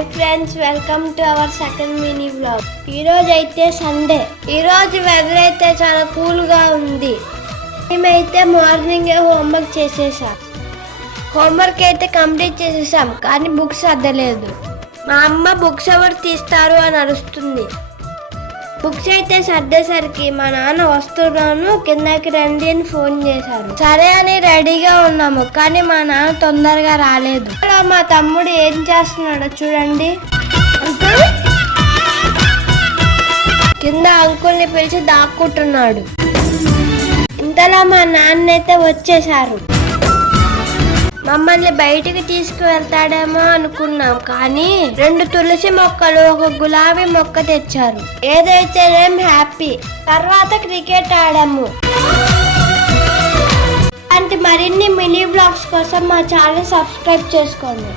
Hi friends, welcome to our second mini vlog. ఈరోజు అయితే Sunday. ఈరోజు వెదర్ అయితే చాలా కూల్గా ఉంది. మేమైతే మార్నింగే హోంవర్క్ చేసేసాం. హోంవర్క్ అయితే కంప్లీట్ చేసేసాం, కానీ బుక్స్ అద్దలేదు. మా అమ్మ బుక్స్ ఎవరు తీస్తారు అని అరుస్తుంది. బుక్స్ అయితే సర్దేసరికి మా నాన్న వస్తున్నాను కిందకి రండి అని ఫోన్ చేశారు. సరే అని రెడీగా ఉన్నాము, కానీ మా నాన్న తొందరగా రాలేదు. మా తమ్ముడు ఏం చేస్తున్నాడో చూడండి. కింద అంకుల్ని పిలిచి దాక్కుంటున్నాడు. ఇంతలో మా నాన్న అయితే వచ్చేసారు. మమ్మల్ని బయటికి తీసుకువెళ్తాడేమో అనుకున్నాం, కానీ 2 తులసి మొక్కలు, 1 గులాబీ మొక్క తెచ్చారు. ఏదైతే హ్యాపీ. తర్వాత క్రికెట్ ఆడాము. అలాంటి మరిన్ని మినీ బ్లాగ్స్ కోసం మా ఛానల్ సబ్స్క్రైబ్ చేసుకోండి.